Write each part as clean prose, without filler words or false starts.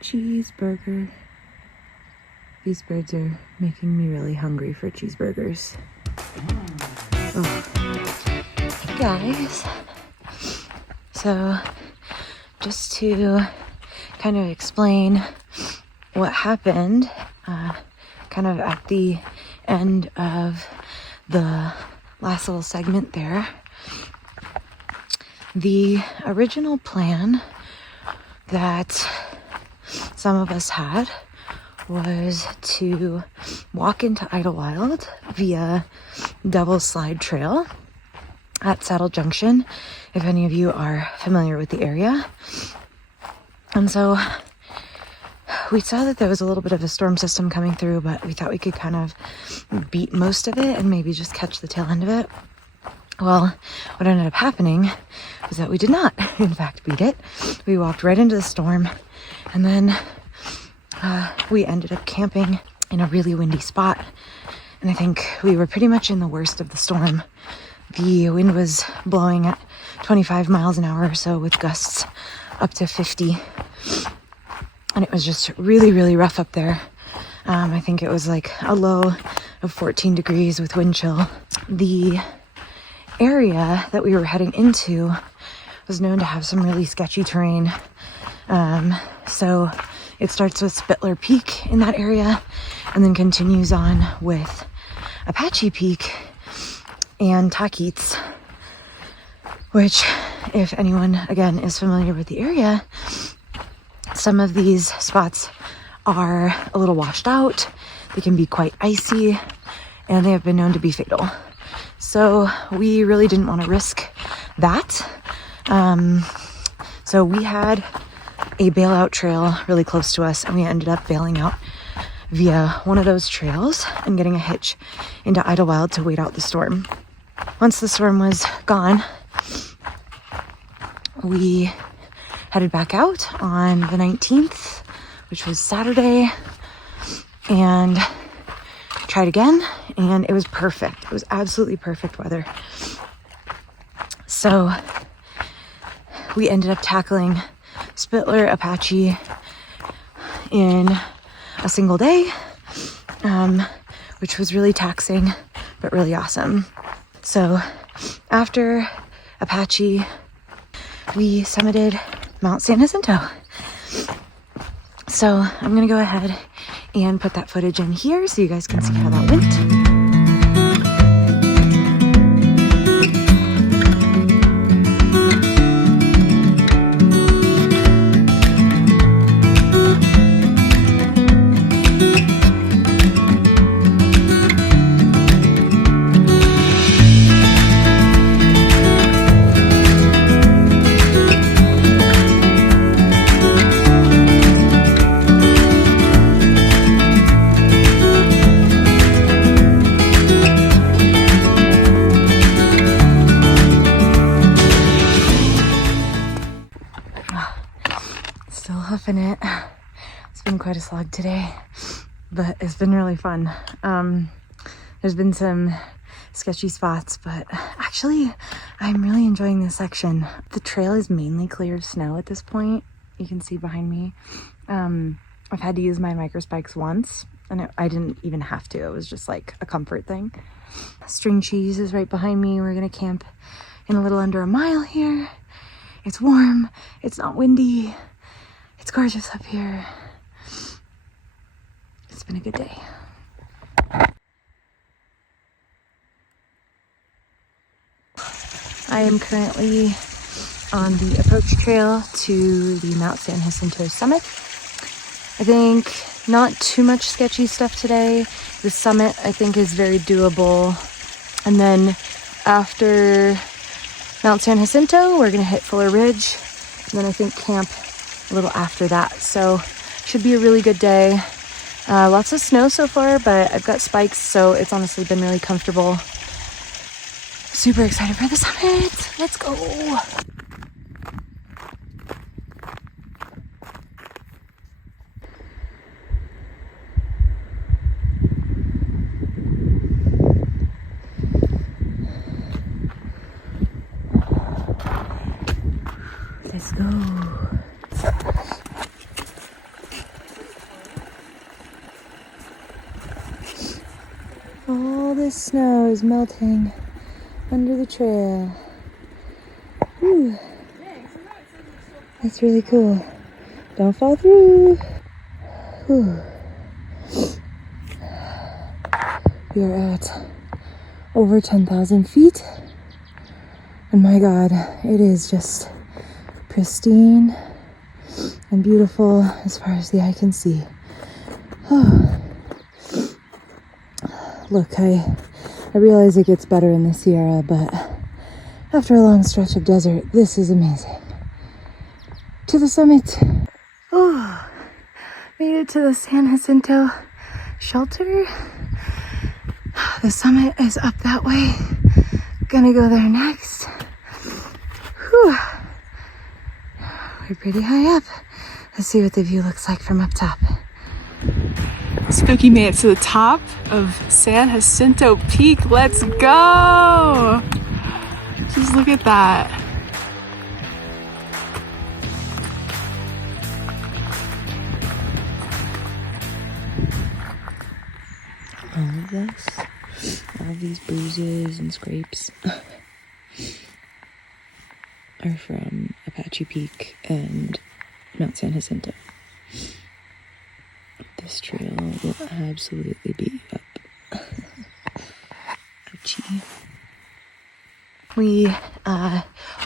cheeseburger. These birds are making me really hungry for cheeseburgers. Oh. Hey guys. So, just to kind of explain what happened, kind of at the end of the last little segment there. The original plan that some of us had was to walk into Idyllwild via Devil's Slide Trail at Saddle Junction, if any of you are familiar with the area. And so we saw that there was a little bit of a storm system coming through, but we thought we could kind of beat most of it and maybe just catch the tail end of it. Well, what ended up happening was that we did not, in fact, beat it. We walked right into the storm, and then we ended up camping in a really windy spot. And I think we were pretty much in the worst of the storm. The wind was blowing at 25 miles an hour or so, with gusts up to 50. And it was just really, really rough up there. I think it was like a low of 14 degrees with wind chill. The area that we were heading into was known to have some really sketchy terrain. So it starts with Spittler Peak in that area and then continues on with Apache Peak and Taquits, which, if anyone again is familiar with the area, some of these spots are a little washed out. They can be quite icy, and they have been known to be fatal. So we really didn't want to risk that. So we had a bailout trail really close to us, and we ended up bailing out via one of those trails and getting a hitch into Idyllwild to wait out the storm. Once the storm was gone, we headed back out on the 19th, which was Saturday, and tried again, and it was perfect. It was absolutely perfect weather. So we ended up tackling Spittler Apache in a single day, which was really taxing, but really awesome. So after Apache, we summited Mount San Jacinto. So I'm gonna go ahead and put that footage in here so you guys can see how that went. Huffing it. It's been quite a slog today, but it's been really fun. There's been some sketchy spots, but actually I'm really enjoying this section. The trail is mainly clear of snow at this point. You can see behind me. I've had to use my micro spikes once, and I didn't even have to. It was just like a comfort thing. String cheese is right behind me. We're gonna camp in a little under a mile here. It's warm, it's not windy. It's gorgeous up here. It's been a good day. I am currently on the approach trail to the Mount San Jacinto summit. I think not too much sketchy stuff today. The summit, I think, is very doable. And then after Mount San Jacinto, we're gonna hit Fuller Ridge, and then I think camp a little after that. So should be a really good day. Lots of snow so far, but I've got spikes, so it's honestly been really comfortable. Super excited for the summit. Let's go. Let's go. the snow is melting under the trail. Whew. That's really cool. Don't fall through. Whew. We are at over 10,000 feet. And my God, it is just pristine and beautiful as far as the eye can see. Oh. Look, I realize it gets better in the Sierra, but after a long stretch of desert, this is amazing. To the summit. Oh, made it to the San Jacinto shelter. The summit is up that way. Gonna go there next. Whew. We're pretty high up. Let's see what the view looks like from up top. Spooky made it to the top of San Jacinto Peak. Let's go! Just look at that. All of this, all of these bruises and scrapes are from Apache Peak and Mount San Jacinto. This trail will absolutely be up. Ouchie. We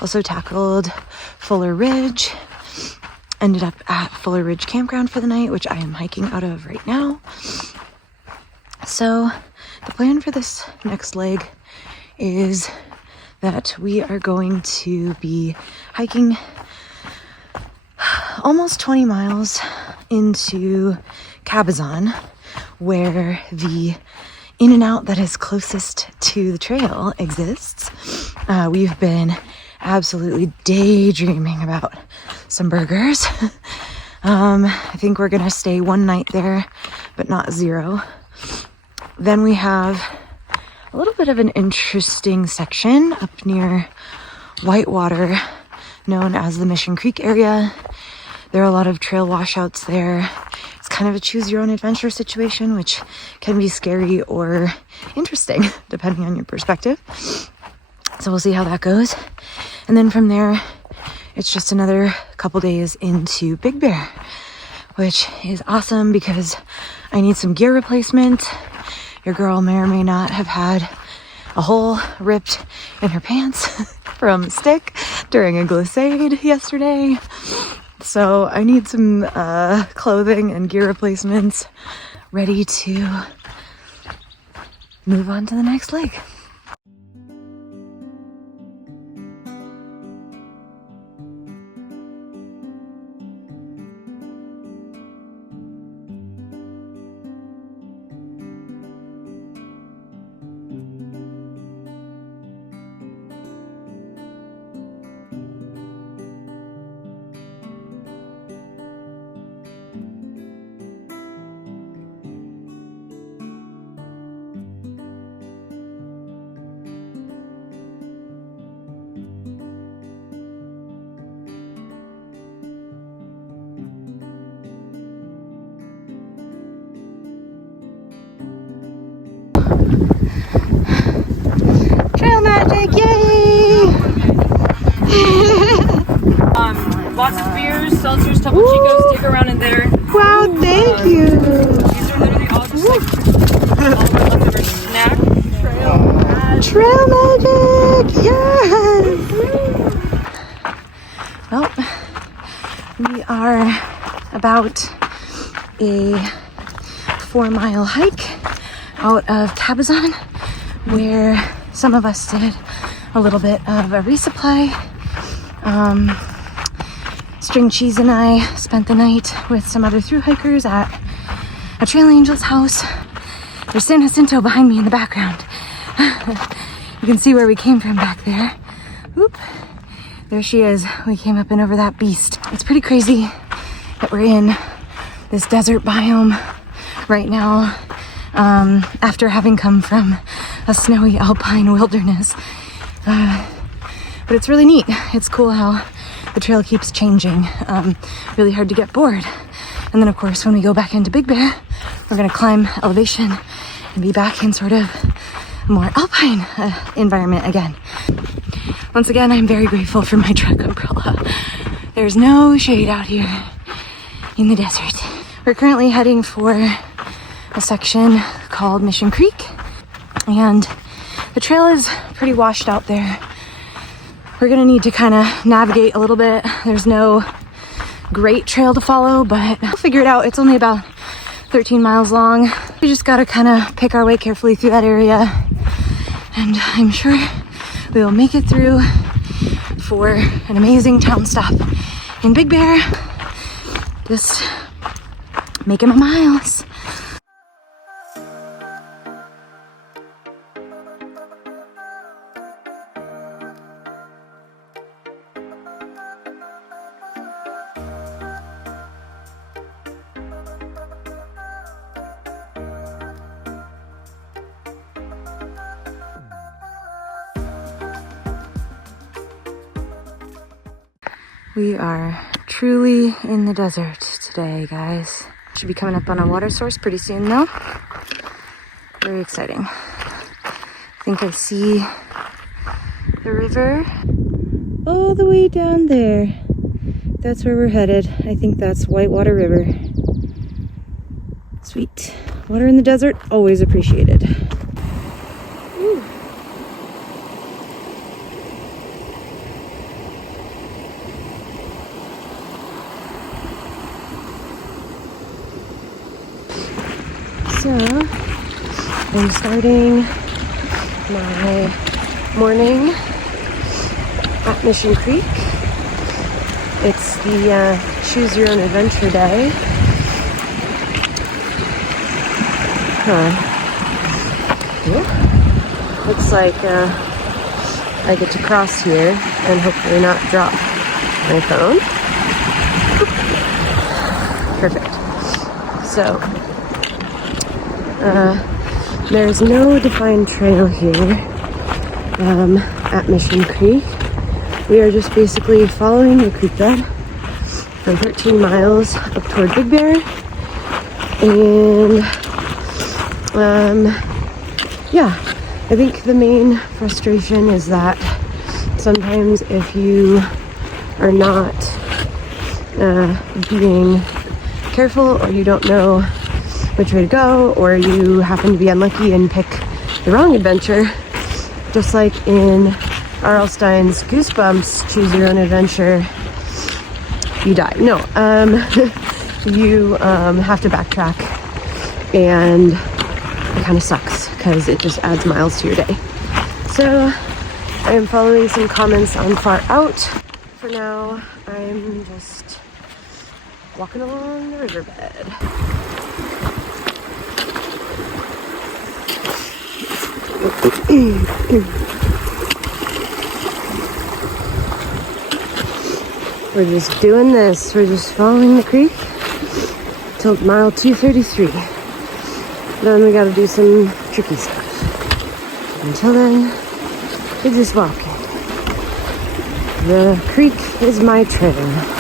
also tackled Fuller Ridge. Ended up at Fuller Ridge Campground for the night, which I am hiking out of right now. So the plan for this next leg is that we are going to be hiking almost 20 miles into Cabazon, where the In-N-Out that is closest to the trail exists. We've been absolutely daydreaming about some burgers. I think we're gonna stay one night there, but not 0. Then we have a little bit of an interesting section up near Whitewater, known as the Mission Creek area. There are a lot of trail washouts there. It's kind of a choose your own adventure situation, which can be scary or interesting, depending on your perspective. So we'll see how that goes. And then from there, it's just another couple days into Big Bear, which is awesome because I need some gear replacement. Your girl may or may not have had a hole ripped in her pants from a stick during a glissade yesterday. So I need some clothing and gear replacements ready to move on to the next leg. Trail magic, yay! Lots of beers, seltzers, Topo Chicos, stick around in there. Wow, thank you! These are literally all just like all of our leftover snack. Trail magic, yes! Well, we are about a 4-mile hike out of Cabazon, where some of us did a little bit of a resupply. String Cheese and I spent the night with some other thru hikers at a Trail Angel's house. There's San Jacinto behind me in the background. You can see where we came from back there. Oop. There she is. We came up and over that beast. It's pretty crazy that we're in this desert biome right now, after having come from a snowy alpine wilderness. But it's really neat. It's cool how the trail keeps changing. Really hard to get bored. And then of course, when we go back into Big Bear, we're gonna climb elevation and be back in sort of more alpine environment again. Once again, I'm very grateful for my truck umbrella. There's no shade out here in the desert. We're currently heading for a section called Mission Creek, and the trail is pretty washed out there. We're gonna need to kind of navigate a little bit. There's no great trail to follow, but we'll figure it out. It's only about 13 miles long. We just gotta kind of pick our way carefully through that area, and I'm sure we will make it through for an amazing town stop in Big Bear. Just making my miles. We are truly in the desert today, guys. Should be coming up on a water source pretty soon though. Very exciting. I think I see the river all the way down there. That's where we're headed. I think that's Whitewater River. Sweet. Water in the desert, always appreciated. Woo. So, I'm starting my morning at Mission Creek. It's the Choose Your Own Adventure Day. Looks like I get to cross here and hopefully not drop my phone. Perfect. So, there's no defined trail here at Mission Creek. We are just basically following the creek bed for 13 miles up toward Big Bear. And yeah, I think the main frustration is that sometimes if you are not being careful, or you don't know which way to go, or you happen to be unlucky and pick the wrong adventure, just like in R.L. Stine's Goosebumps Choose Your Own Adventure, you die. No, you have to backtrack, and it kind of sucks because it just adds miles to your day. So I am following some comments on Far Out. For now, I'm just walking along the riverbed. We're just doing this. We're just following the creek till mile 233. Then we gotta do some tricky stuff. Until then, we're just walking. The creek is my trail.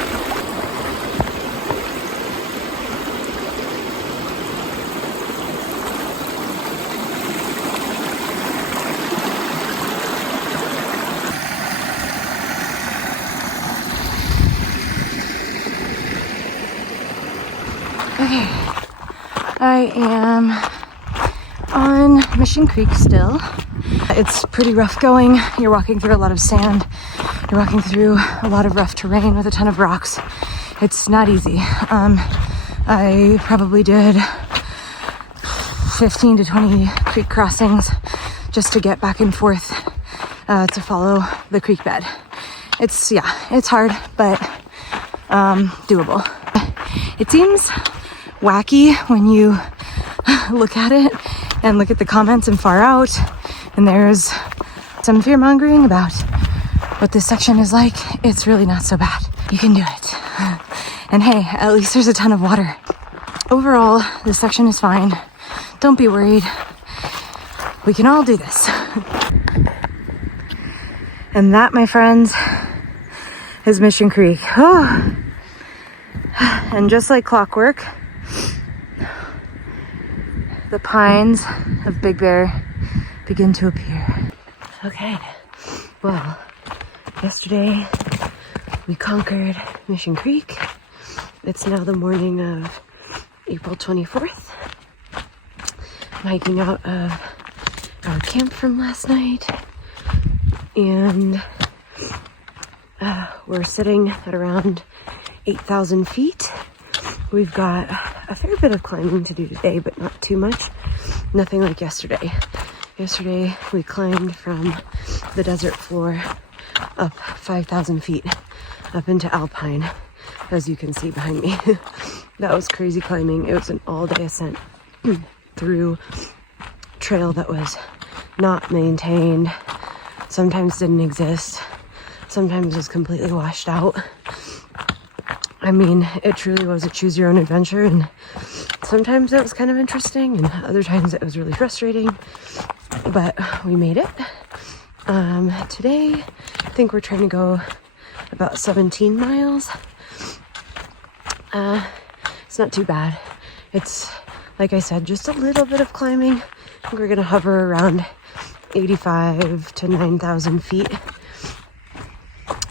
Okay, I am on Mission Creek still. It's pretty rough going. You're walking through a lot of sand. You're walking through a lot of rough terrain with a ton of rocks. It's not easy. I probably did 15 to 20 creek crossings just to get back and forth to follow the creek bed. It's hard, but doable. It seems wacky when you look at it and look at the comments and Far Out, and there's some fear mongering about what this section is like. It's really not so bad. You can do it. And hey, at least there's a ton of water. Overall, this section is fine. Don't be worried. We can all do this. And that, my friends, is Mission Creek. Oh. And just like clockwork, the pines of Big Bear begin to appear. Okay, well, yesterday we conquered Mission Creek. It's now the morning of April 24th. I'm hiking out of our camp from last night, and we're sitting at around 8,000 feet. We've got a fair bit of climbing to do today, but not too much. Nothing like yesterday. Yesterday we climbed from the desert floor up 5,000 feet up into Alpine, as you can see behind me. That was crazy climbing. It was an all-day ascent through trail that was not maintained, sometimes didn't exist, sometimes was completely washed out. I mean, it truly was a choose your own adventure, and sometimes it was kind of interesting and other times it was really frustrating, but we made it. Today I think we're trying to go about 17 miles. It's not too bad. It's, like I said, just a little bit of climbing. I think we're gonna hover around 85 to 9,000 feet.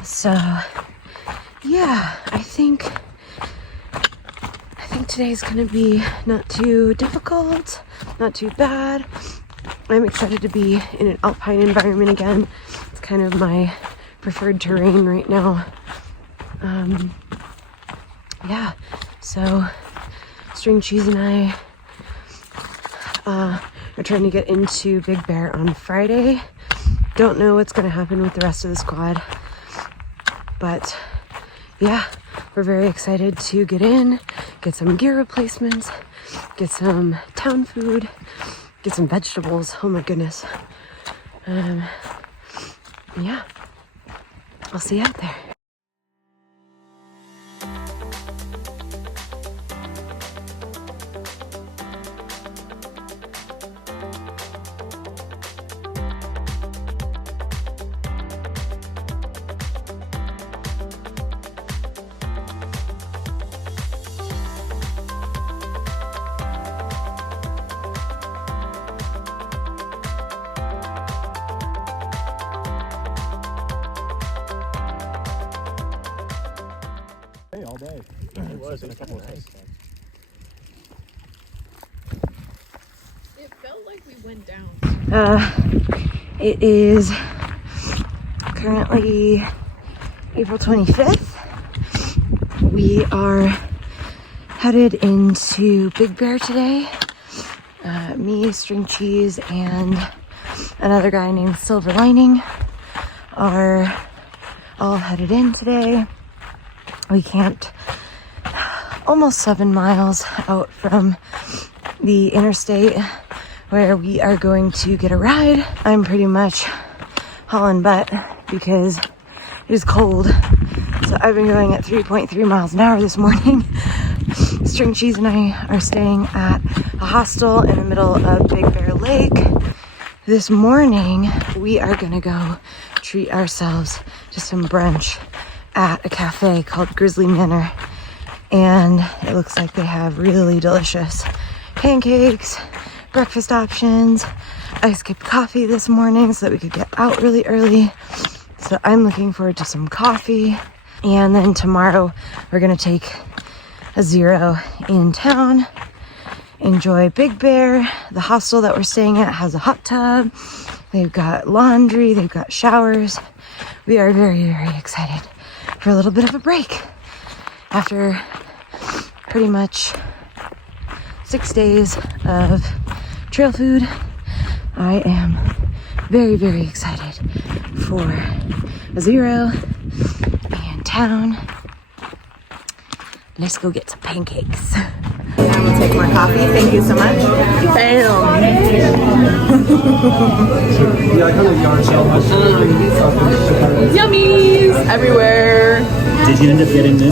So yeah, I think today's gonna be not too difficult, not too bad. I'm excited to be in an alpine environment again. It's kind of my preferred terrain right now. Yeah, so String Cheese and I are trying to get into Big Bear on Friday. Don't know what's gonna happen with the rest of the squad, but yeah, we're very excited to get in, get some gear replacements, get some town food, get some vegetables. Oh my goodness. Yeah, I'll see you out there. All day. It was in a couple of days. It felt like we went down. It is currently April 25th. We are headed into Big Bear today. Me, String Cheese, and another guy named Silver Lining are all headed in today. We camped almost 7 miles out from the interstate where we are going to get a ride. I'm pretty much hauling butt because it is cold. So I've been going at 3.3 miles an hour this morning. String Cheese and I are staying at a hostel in the middle of Big Bear Lake. This morning, we are gonna go treat ourselves to some brunch at a cafe called Grizzly Manor, and it looks like they have really delicious pancakes, breakfast options. I skipped coffee this morning so that we could get out really early, so I'm looking forward to some coffee. And then tomorrow we're gonna take a zero in town, enjoy Big Bear. The hostel that we're staying at has a hot tub, they've got laundry, they've got showers. We are very, very excited for a little bit of a break after pretty much 6 days of trail food. I am very, very excited for a zero in town. Let's go get some pancakes. I will take more coffee. Thank you so much. Bam! Yummies everywhere. Did you end up getting this?